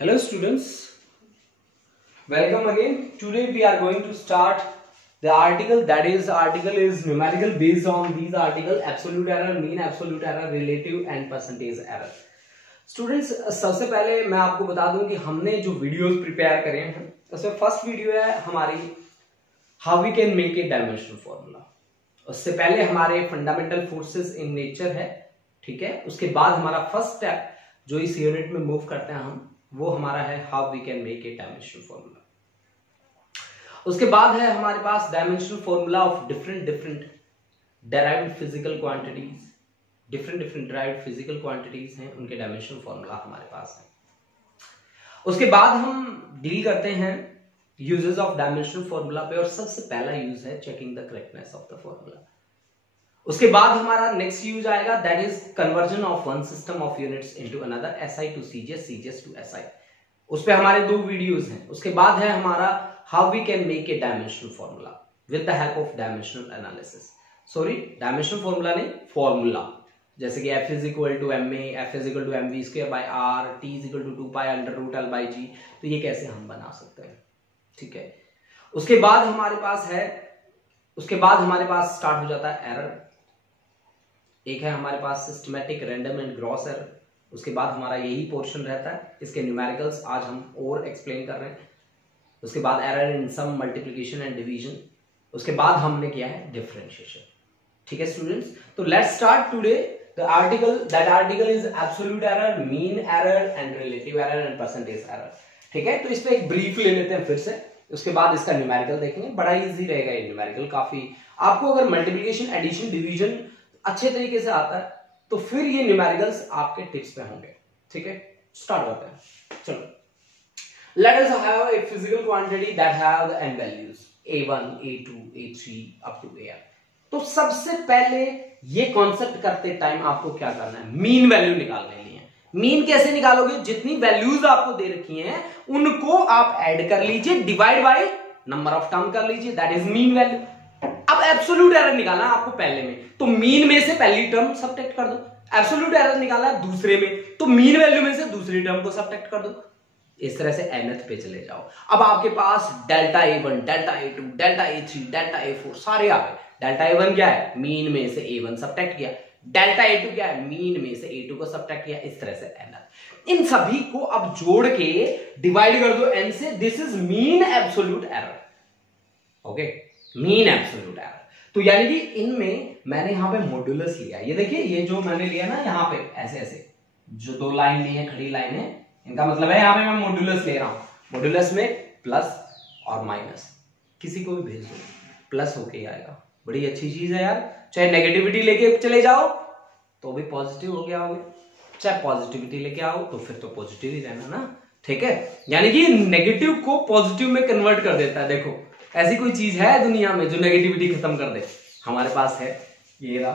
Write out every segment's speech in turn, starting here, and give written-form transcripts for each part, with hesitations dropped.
Hello students, welcome again. Today we are going to start the article, that is article is numerical based on these article absolute error, mean absolute error, relative and percentage error. Students, सबसे पहले मैं आपको बता दूं कि हमने जो videos prepare करे हैं उसमें फर्स्ट वीडियो है हमारी how we can make a dimensional formula. उससे पहले हमारे फंडामेंटल फोर्सेस इन नेचर है, ठीक है। उसके बाद हमारा फर्स्ट स्टेप जो इस यूनिट में मूव करते हैं हम, वो हमारा है how we can make a dimensional formula. उसके बाद है हमारे पास dimensional formula of different derived physical quantities, different derived physical quantities हैं, उनके डायमेंशनल फॉर्मूला हमारे पास है। उसके बाद हम डील करते हैं यूजेस ऑफ डायमेंशनल फॉर्मूला पे, और सबसे पहला यूज है checking the correctness of the formula. उसके बाद हमारा नेक्स्ट यूज आएगा that is conversion of one system of units into another, SI to CGS, CGS to SI. उस पे हमारे दो वीडियोस हैं। उसके बाद है हमारा how we can make a dimensional formula with the help of dimensional analysis. Sorry, dimensional formula नहीं, फॉर्मूला, जैसे कि f is equal to M A, F is equal to M V square by R, T is equal to 2 pi under root L by G. तो ये कैसे हम बना सकते हैं, ठीक है। उसके बाद हमारे पास स्टार्ट हो जाता है एरर। एक है हमारे पास systematic, random and gross error. उसके बाद हमारा यही पोर्शन रहता है, इसके न्यूमेरिकल्स आज हम और एक्सप्लेन कर रहे हैं। उसके बाद error in sum, multiplication and division. उसके बाद हमने किया है डिफरेंशिएशन, ठीक है स्टूडेंट्स। तो let's start today the article, that article is absolute error, mean error and relative error and percentage error, ठीक है। तो इस पे एक ब्रीफ ले लेते हैं फिर से, उसके बाद इसका न्यूमेरिकल देखेंगे। बड़ा इजी रहेगा ये न्यूमेरिकल, काफी आपको अगर मल्टीप्लिकेशन, एडिशन, डिवीजन अच्छे तरीके से आता है तो फिर ये न्यूमेरिकल्स आपके टिप्स पे होंगे, ठीक है। स्टार्ट करते हैं, चलो। Let us have a physical quantity that have the n values a1, a2, a3 up to an। तो सबसे पहले ये कॉन्सेप्ट करते टाइम आपको क्या करना है, मीन वैल्यू निकालने लिए। मीन कैसे निकालोगे, जितनी वैल्यूज आपको दे रखी हैं उनको आप ऐड कर लीजिए, divide by number of term कर लीजिए, दैट इज मीन वैल्यू। अब एब्सोल्यूट एरर निकालना आपको पहले में, तो मीन में से पहली टर्म सबट्रैक्ट कर दो। एब्सोल्यूट एरर निकाला है दूसरे में, तो मीन वैल्यू में से दूसरी टर्म को सबट्रैक्ट कर दो। इस तरह से nth पे चले जाओ। अब आपके पास delta a1, delta a2, delta a3, delta a4 सारे आ गए। डेल्टा a1 क्या है, मीन में से a1 सबट्रैक्ट किया। डेल्टा a2 क्या है, मीन में से a2 को सबट्रैक्ट किया। इस तरह से nth, इन सभी को अब जोड़ के डिवाइड कर दो n से। This is mean absolute error, okay, mean absolute error. तो यानी कि इनमें मैंने यहां पे मॉड्यूलस लिया। ये देखिए, ये जो मैंने लिया ना यहाँ पे ऐसे ऐसे जो दो लाइन ली है, खड़ी लाइन है, इनका मतलब है यहाँ पे मैं मॉड्यूलस ले रहा हूं। मॉड्यूलस में प्लस और माइनस किसी को भी भेज दो, प्लस होके ही आएगा। बड़ी अच्छी चीज है यार। चाहे नेगेटिविटी लेके चले जाओ तो भी पॉजिटिव हो गया होगे, चाहे पॉजिटिविटी लेके आओ तो फिर तो पॉजिटिव ही रहना ना, ठीक है। यानी कि नेगेटिव को पॉजिटिव में कन्वर्ट कर देता है। देखो, ऐसी कोई चीज है दुनिया में जो नेगेटिविटी खत्म कर दे? हमारे पास है, ये रहा,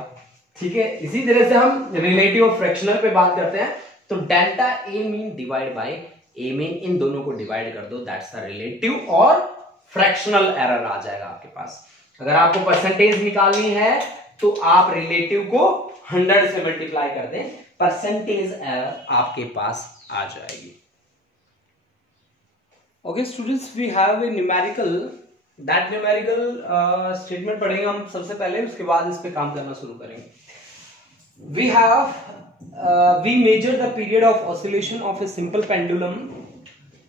ठीक है। इसी तरह से हम रिलेटिव और फ्रैक्शनल पे बात करते हैं, तो delta A mean divide by A mean, इन दोनों को डिवाइड कर दो, दैट्स द रिलेटिव और फ्रैक्शनल एरर आ जाएगा आपके पास। अगर आपको परसेंटेज निकालनी है तो आप रिलेटिव को 100 से मल्टीप्लाई कर दें, परसेंटेज एरर आपके पास आ जाएगी। Okay students, we have a numerical, that numerical statement पढ़ेंगे हम सबसे पहले, उसके बाद इस पे काम करना शुरू करेंगे। we measure the period of oscillation of a simple pendulum।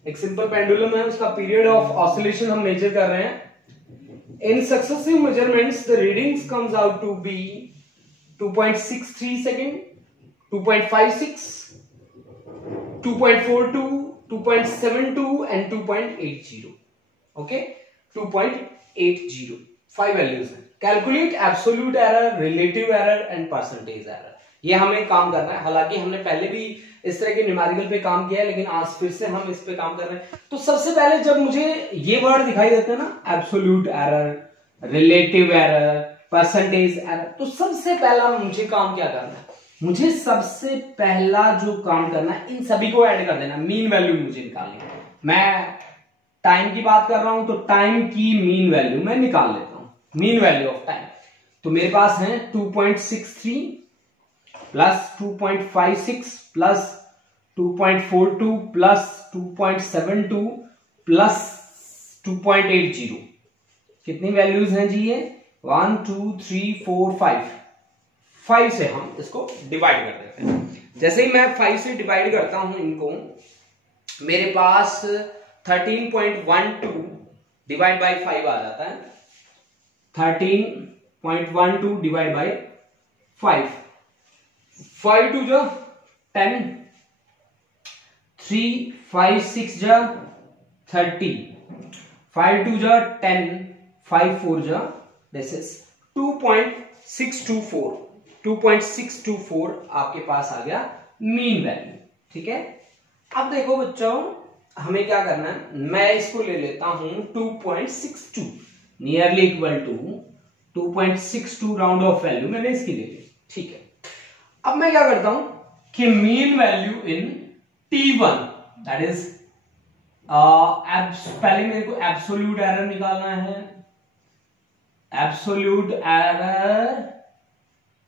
एक सिंपल पेंडुलम है, उसका पीरियड ऑफ ऑसिलेशन हम मेजर कर रहे हैं। In successive measurements the readings comes out to be 2.63 second, 2.56, 2.42, 2.72 and 2.80, okay, 2.80, 5 values हैं। Calculate absolute error, relative error and percentage error, ये हमें काम करना है। हालांकि हमने पहले भी इस तरह के न्यूमेरिकल पे काम किया है, लेकिन आज फिर से हम इस पे काम कर रहे हैं। तो सबसे पहले जब मुझे ये वर्ड दिखाई देते हैं ना, absolute error, relative error, percentage error, तो सबसे पहला मुझे काम क्या करना है? मुझे सबसे पहला जो काम करना है, इन सभी को ऐड कर देना। मीन वैल्यू मुझे निकालनी है। मैं टाइम की बात कर रहा हूं तो टाइम की मीन वैल्यू मैं निकाल लेता हूं, मीन वैल्यू ऑफ टाइम। तो मेरे पास है 2.63 प्लस 2.56 प्लस 2.42 प्लस 2.72 प्लस 2.80, कितनी वैल्यूज हैं जी ये? 1 2 3 4 5 से हम इसको डिवाइड कर देते हैं। जैसे ही मैं 5 से डिवाइड करता हूं इनको, मेरे पास 13.12 डिवाइड बाई 5 आ जाता है। 13.12 डिवाइड बाई 5, 5 2 जो 10, 3 5 6 जो 30, 5 2 जो 10, 5 4 जो, दिस इज 2.624, 2.624 आपके पास आ गया मीन वैल्यू। ठीक है, अब देखो बच्चों, हमें क्या करना है, मैं इसको ले लेता हूं 2.62, nearly equal to 2.62 round off value मैंने इसकी ले ली। ठीक है, अब मैं क्या करता हूं कि mean value in T1, that is पहले मेरे को एब्सोल्यूट एरर निकालना है, absolute error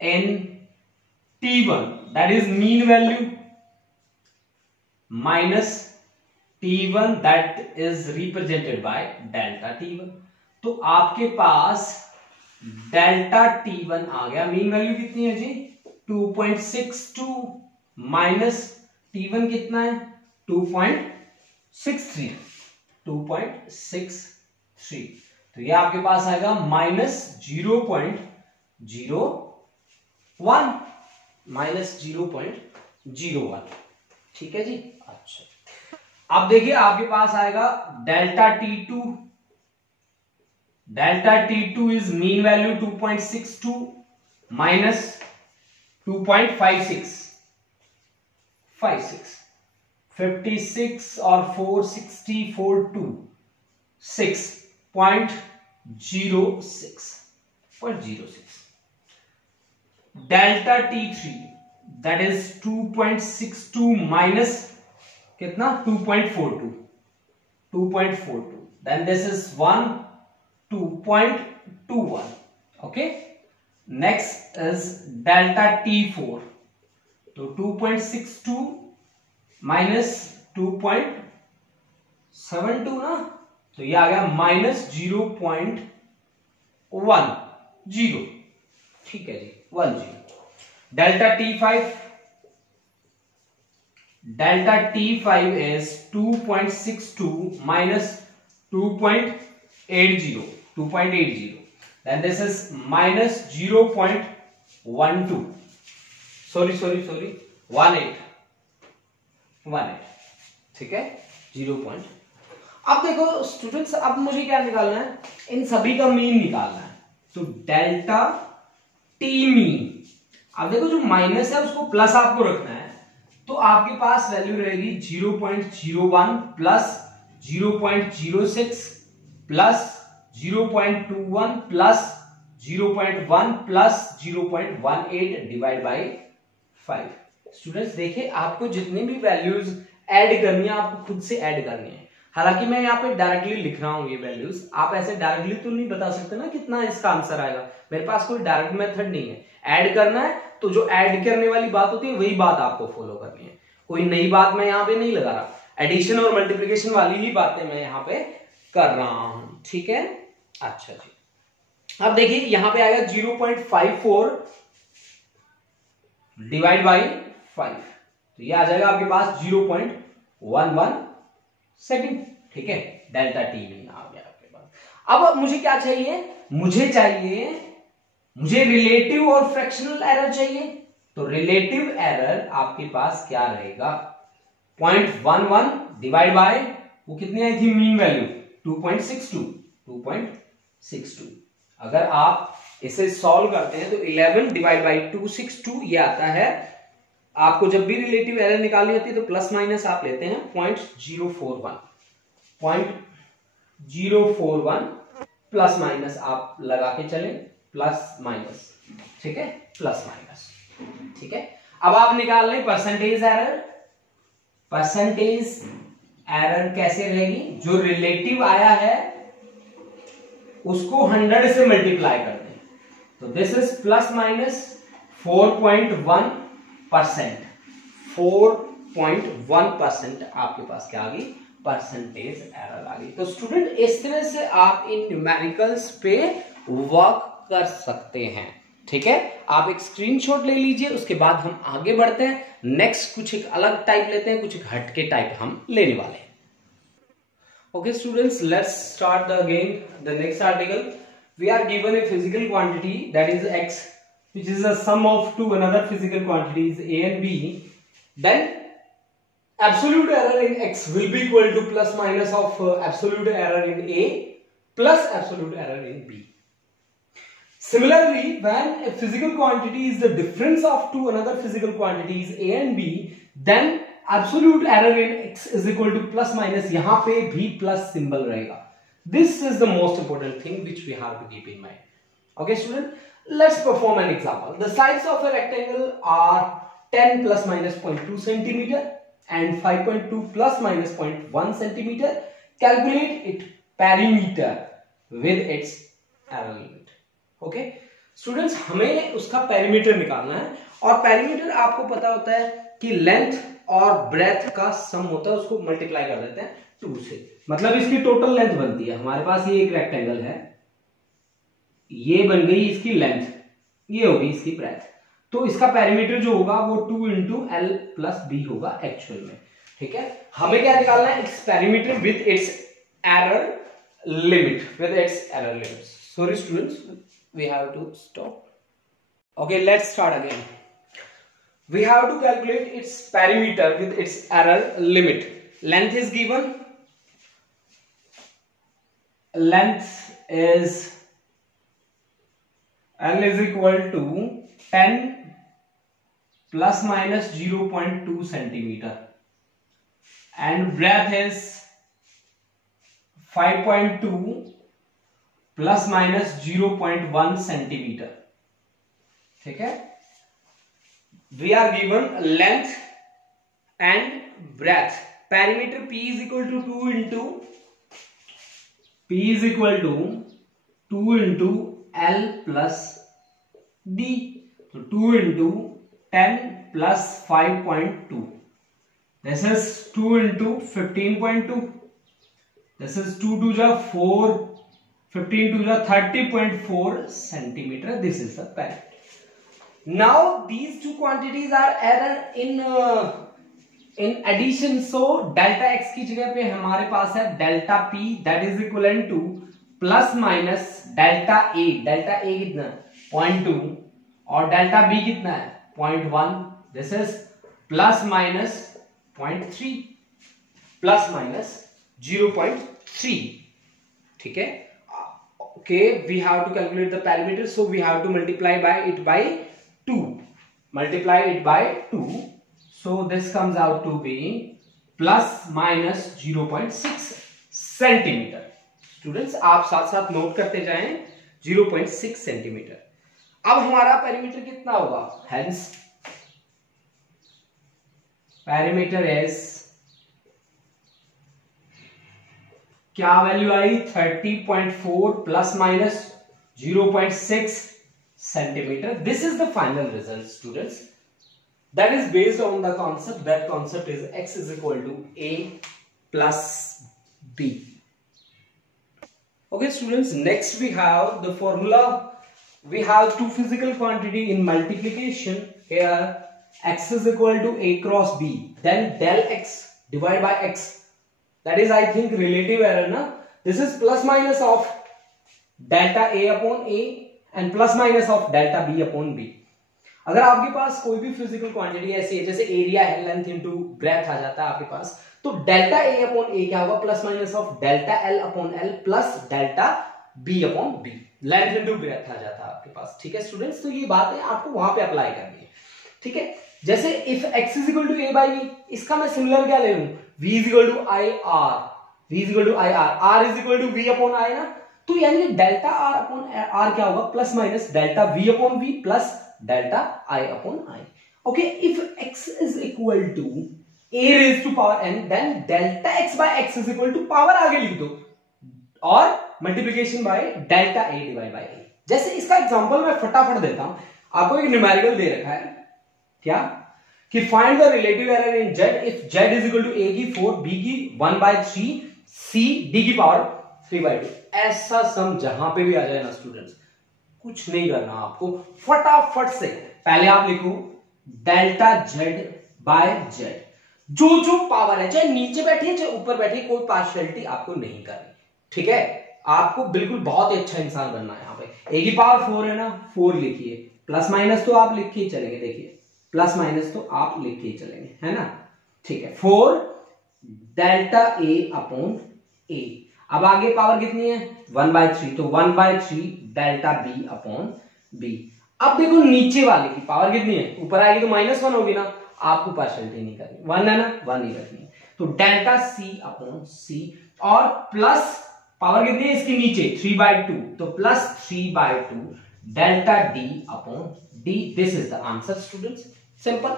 in T1, that is mean value, minus T1 that is represented by delta T1। तो आपके पास डेल्टा T1 आ गया। मीन वैल्यू कितनी है जी? 2.62 माइनस T1 कितना है? 2.63, 2.63। तो ये आपके पास आएगा माइनस 0.01, माइनस 0.01। ठीक है जी। अच्छा, अब देखिए आपके पास आएगा delta T2, delta T2 is mean value 2.62 minus 2.56, 56 और 460 42 6.06, delta T3 that is 2.62 minus कितना? 2.42, then this is 2.21। Okay, next is delta T4, तो 2.62 माइनस 2.72 ना, तो ये आ गया माइनस 0.10। ठीक है जी, 10। Delta T5 is 2.62 minus 2.80, then this is minus 0.12, sorry 18। ठीक है, 0. अब देखो स्टूडेंट्स, अब मुझे क्या निकालना है? इन सभी का मीन निकालना है। तो डेल्टा T मीन, अब देखो जो माइनस है उसको प्लस आपको रखना है, तो आपके पास वैल्यू रहेगी 0.01 plus 0.06 plus 0.21 plus 0.1 plus 0.18 divide by 5। Students देखिए, आपको जितनी भी वैल्यूज ऐड करनी है आपको खुद से ऐड करनी है। हालांकि मैं यहाँ पे डायरेक्टली लिख रहा हूं ये वैल्यूज, आप ऐसे डायरेक्टली तो नहीं बता सकते ना कितना इसका आंसर आएगा। मेरे पास कोई डायरेक्ट मेथड नहीं है। ऐड करना है तो जो ऐड करने वाली बात होती है वही बात आपको फॉलो करनी है। कोई नई बात मैं यहाँ पे नहीं लगा रहा, एडिशन और मल्टीप्लिकेशन वाली ही बातें मैं यहाँ पे कर रहा हूं। ठीक है, अच्छा जी। अब देखिए यहाँ पे आएगा 0.54 डिवाइड बाई 5, तो ये आ जाएगा आपके पास 0.11 सेकंड। ठीक है, डेल्टा टी मीन आ गया आपके पास। अब मुझे क्या चाहिए? मुझे रिलेटिव और फ्रैक्शनल एरर चाहिए। तो रिलेटिव एरर आपके पास क्या रहेगा? 0.11 डिवाइड बाय, वो कितनी आई थी मीन वैल्यू? 2.62। अगर आप इसे सॉल्व करते हैं तो 11 डिवाइड बाई 262 ये आता है। आपको जब भी रिलेटिव एरर निकालनी होती है तो प्लस माइनस आप लेते हैं 0.041 प्लस माइनस आप लगा के चले, प्लस माइनस। ठीक है, प्लस माइनस। ठीक है, अब आप निकाल लें परसेंटेज एरर। परसेंटेज एरर कैसे रहेगी? जो रिलेटिव आया है उसको 100 से मल्टीप्लाई कर दें, तो दिस इज प्लस माइनस 4.1%। 4 0.1% आपके पास क्या आ गई, परसेंटेज एरर आ गई। तो स्टूडेंट इस तरह से आप इन न्यूमेरिकल्स पे वर्क कर सकते हैं, ठीक है। आप एक स्क्रीनशॉट ले लीजिए, उसके बाद हम आगे बढ़ते हैं। नेक्स्ट कुछ एक अलग टाइप लेते हैं, कुछ एक हटके टाइप हम लेने वाले हैं। Okay students, let's start the next article. We are given a physical quantity, that is x, which is a sum of two another physical quantities a and b. Then absolute error in x will be equal to plus minus of absolute error in a plus absolute error in b. Similarly, when a physical quantity is the difference of two another physical quantities a and b, then absolute error in x is equal to plus minus, यहां पे भी plus symbol रहेगा. This is the most important thing which we have to keep in mind. Okay student, let's perform an example. The sides of a rectangle are 10 plus minus 0.2 centimeter and 5.2 plus minus 0.1 centimeter. Calculate its perimeter with its error limit. Okay students, हमें उसका perimeter निकालना है, और perimeter आपको पता होता है कि लेंथ और ब्रेथ का सम होता है, उसको मल्टीप्लाई कर देते हैं 2 से, मतलब इसकी टोटल लेंथ बनती है। हमारे पास ये एक रेक्टेंगल है, ये बन गई इसकी लेंथ, ये होगी इसकी ब्रेथ, तो इसका पेरीमीटर जो होगा वो 2 इंटू एल प्लस बी होगा एक्चुअल में, ठीक है। हमें क्या निकालना है, its perimeter with its error limit, with its error limit. Sorry students, we have to stop. Okay, let's start again. We have to calculate its perimeter with its error limit. Length is given. Length is L is equal to 10 plus minus 0.2 centimeter, and breadth is 5.2 plus minus 0.1 centimeter. ठीक है, we are given length and breadth. Perimeter P is equal to 2 into L plus D. So 2 into 10 plus 5.2. This is 2 into 15.2. This is 2 to the 4, 15 to the 30.4 centimeter. This is the perimeter. Now these two quantities are error in addition, so delta x की जगह पे हमारे पास है delta p, that is equivalent to plus minus delta a. delta a कितना है 0.2 और delta b कितना है 0.1. this is plus minus 0.3 plus minus 0.3. ठीक है, okay, we have to calculate the perimeter, so we have to multiply it by 2. Multiply it by 2, so this comes out to be plus minus 0.6 centimeter. Students, आप साथ साथ note करते जाएं 0.6 centimetre. अब हमारा perimeter कितना होगा, हेंस पेरीमीटर इज, क्या value I 30.4 plus minus 0.6 centimeter. This is the final result students, that is based on the concept. That concept is x is equal to a plus b. Okay students, next we have the formula. We have two physical quantity in multiplication. Here x is equal to a cross b, then del x divided by x, that is I think relative error na. This is plus minus of delta a upon a and plus minus of delta b upon b. अगर आपके पास कोई भी physical quantity ऐसी है, जैसे area है, length into breadth आ जाता है आपके पास, तो डेल्टा a अपॉन a क्या होगा, plus minus of delta l upon l plus delta b upon b. Length into breadth आ जाता है आपके पास, ठीक है स्टूडेंट्स। तो ये बात है आपको वहां पे अप्लाई करनी है, ठीक है। जैसे if x is equal to a by v, इसका मैं सिमिलर क्या ले लूं, v is equal to i r, v is equal to i r, r is equal to v upon i ना, तो यानी डेल्टा आर अपॉन आर क्या होगा, plus minus delta V upon V plus delta I upon I. Okay, if x is equal to a raise to power n, then delta x by x is equal to power आगे लिख दो और multiplication by delta a divide by a. जैसे इसका example मैं फटाफट देता हूं. आपको एक न्यूमेरिकल दे रखा है, क्या कि find the relative error in Z if Z is equal to A की 4, बी की 1/3, सी डी की पावर 3/2। ऐसा सम जहां पे भी आ जाए ना स्टूडेंट्स, कुछ नहीं करना आपको, फटाफट से पहले आप लिखो डेल्टा जेड बाय जेड, जो जो पावर है, चाहे नीचे बैठी है चाहे ऊपर बैठी है, कोई पार्शियलिटी आपको नहीं करनी, ठीक है। आपको बिल्कुल बहुत ही अच्छा इंसान बनना है। यहाँ पे ए की पावर 4 है ना, 4 लिखिए, प्लस माइनस तो आप लिख के ही चलेंगे, देखिए प्लस माइनस तो आप लिख के ही चलेंगे, है ना, ठीक है। 4 डेल्टा ए अपॉन ए, अब आगे पावर कितनी है 1/3, तो 1/3 डेल्टा बी अपॉन बी। अब देखो नीचे वाले की पावर कितनी है, ऊपर आएगी तो -1 होगी ना, आपको पार्शियलिटी नहीं करनी, 1 है ना, 1 ही रखनी है, तो डेल्टा सी अपॉन सी, और प्लस पावर कितनी है इसकी नीचे 3/2, तो plus 3/2 delta D upon D. This is the answer students, simple.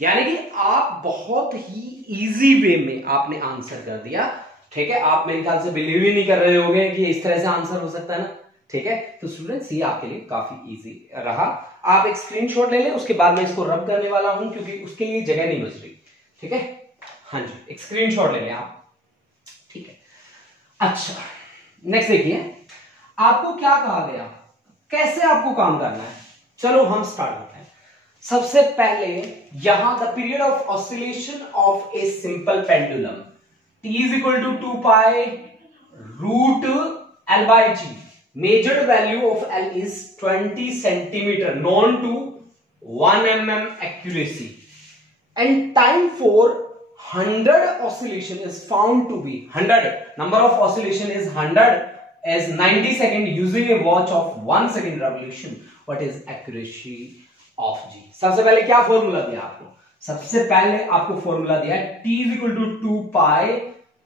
यानी कि आप बहुत ही इजी वे में आपने आंसर कर दिया, ठीक है। आप मेरे ख्याल से बिलीव ही नहीं कर रहे होंगे कि इस तरह से आंसर हो सकता है ना, ठीक है। तो स्टूडेंट्स ये आपके लिए काफी इजी रहा। आप एक स्क्रीनशॉट ले लें, उसके बाद मैं इसको रब करने वाला हूं क्योंकि उसके लिए जगह नहीं बच रही, ठीक है। हाँ जी, एक स्क्रीनशॉट ले लें आप, ठीक है। अच्छा, नेक्स्ट देखिए, आपको क्या कहा गया, कैसे आपको काम करना है। चलो हम स्टार्ट करते हैं। सबसे पहले यहां the period of oscillation of a simple pendulum t is equal to 2 pi root L by G. Measured value of L is 20 centimeter, known to 1 mm accuracy, and time for 100 oscillation is found to be 100. Number of oscillation is 100 as 90 second using a watch of 1 second revolution. What is accuracy of G? सबसे पहले क्या formula दिया आपको, सबसे पहले आपको formula दिया है t is equal to 2 pi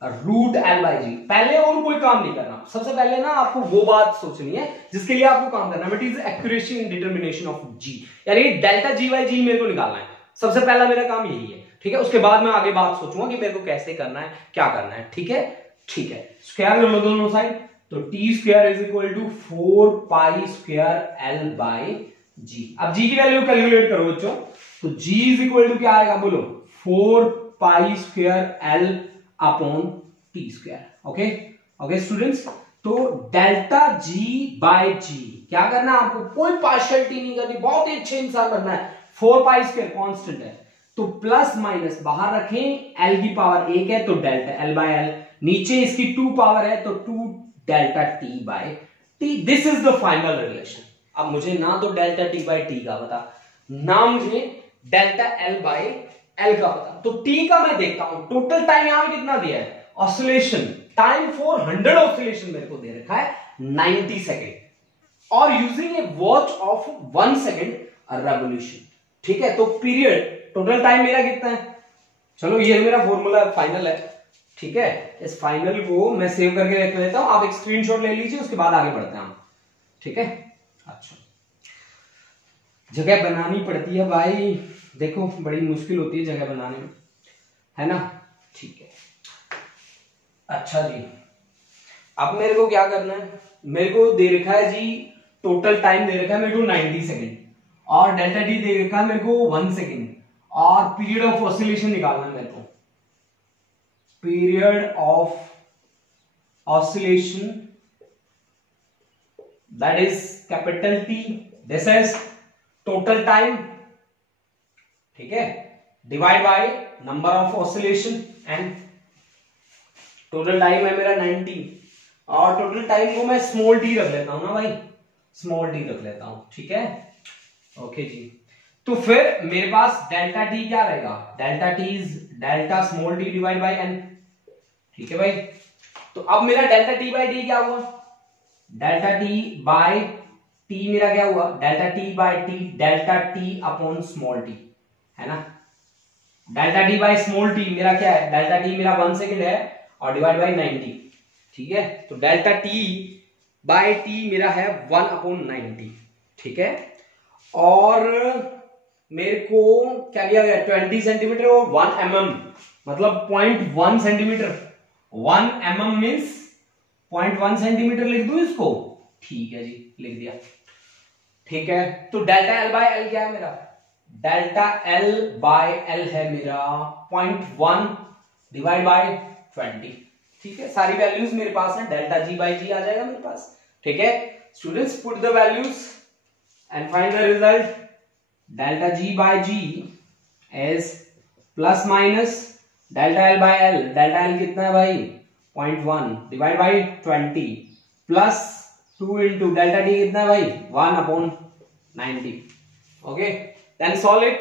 root L by G। पहले और कोई काम नहीं करना, सबसे पहले ना आपको वो बात सोचनी है जिसके लिए आपको काम करना है, but is accuracy in determination of G, यानी डेल्टा G by G मेरे को निकालना है। सबसे पहला मेरा काम यही है, ठीक है। उसके बाद मैं आगे बात सोचूंगा कि मेरे को कैसे करना है, क्या करना है, ठीक है, ठीक है। स्क्वायर कर लो दोनों साइड, तो t square is equal to 4 pi square L by G। अब G की वैल्यू कैलकुलेट करो बच्चों, तो G इज इक्वल टू क्या आएगा बोलो, 4 pi square L upon T square. Okay okay students, तो डेल्टा G बाय G क्या करना है आपको, कोई पार्शियलिटी नहीं करनी, बहुत ही अच्छे इंसान बनना है। 4 पाई स्क्वायर कांस्टेंट है, तो प्लस माइनस बाहर रखें, L की पावर 1 है तो डेल्टा L बाय L, नीचे इसकी 2 पावर है तो 2 delta T by T। This is the final relation. अब मुझे ना तो डेल्टा T बाय T का पता, ना मुझे डेल्टा L बाय L का पता, तो T का मैं देखता हूं। टोटल टाइम यहां पे कितना दिया है, ऑसिलेशन टाइम फॉर 100 ऑसिलेशन मेरे को दे रखा है 90 सेकेंड, और using A watch of 1 second revolution, ठीक है। तो पीरियड टोटल टाइम मेरा कितना है, चलो ये मेरा फॉर्मूला फाइनल है, ठीक है। इस फाइनल को मैं सेव करके रख लेता हूं, आप एक स्क्रीनशॉट ले लीजिए, उसके बाद आगे बढ़ते हैं हम, ठीक है। अच्छा, जगह बनानी पड़ती है भाई, देखो बड़ी मुश्किल होती है जगह बनाने में, है ना, ठीक है। अच्छा जी, अब मेरे को क्या करना है, मेरे को दे रखा है जी टोटल टाइम दे रखा है मेरे को 90 सेकेंड, और डेल्टा टी दे रखा है मेरे को 1 सेकेंड, और पीरियड ऑफ ऑसिलेशन निकालना है मेरे को, period of oscillation that is capital T, this is total time, ठीक है, divide by number of oscillation, and total time है मेरा 90, और टोटल टाइम को मैं स्मॉल टी रख लेता हूं ना भाई, स्मॉल टी रख लेता हूं, ठीक है। ओके जी, तो फिर मेरे पास डेल्टा टी क्या रहेगा, delta T is delta small T divide by N, ठीक है भाई। तो अब मेरा डेल्टा टी बाय टी क्या हुआ, डेल्टा टी बाय टी मेरा क्या हुआ, delta T by T, delta T upon small T, है ना। Delta T by small T मेरा क्या है, डेल्टा टी मेरा 1 सेकेंड है और डिवाइड बाय 90, ठीक है। तो डेल्टा टी बाय टी मेरा है 1/90, ठीक है। और मेरे को क्या दिया गया, 20 सेंटीमीटर और 1 mm, मतलब 0.1 सेंटीमीटर, 1 mm मीन्स 0.1 सेंटीमीटर लिख दूं इसको, ठीक है जी, लिख दिया, ठीक है। तो डेल्टा एल बाय एल क्या है मेरा, डेल्टा एल बाय एल है मेरा 0.1 डिवाइड बाय 20। ठीक है, सारी वैल्यूज मेरे पास है, डेल्टा जी बाई जी आ जाएगा मेरे पास। ठीक है students, put the values and find the result. Delta G by G is plus minus delta L by L, delta L कितना है भाई 0.1 divide by 20 plus 2 into delta T कितना है भाई 1/90। Okay, then solve it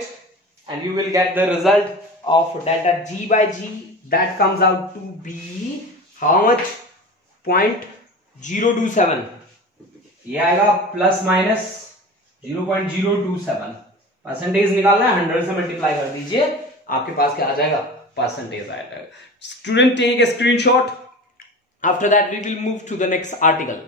and you will get the result of delta G by G, that comes out to be how much 0.027। ये आएगा plus minus 0.027। Percentage निकालना है, 100 से multiply कर दीजिए, आपके पास क्या आ जाएगा परसेंटेज आएगा। Student take a screenshot, after that we will move to the next article.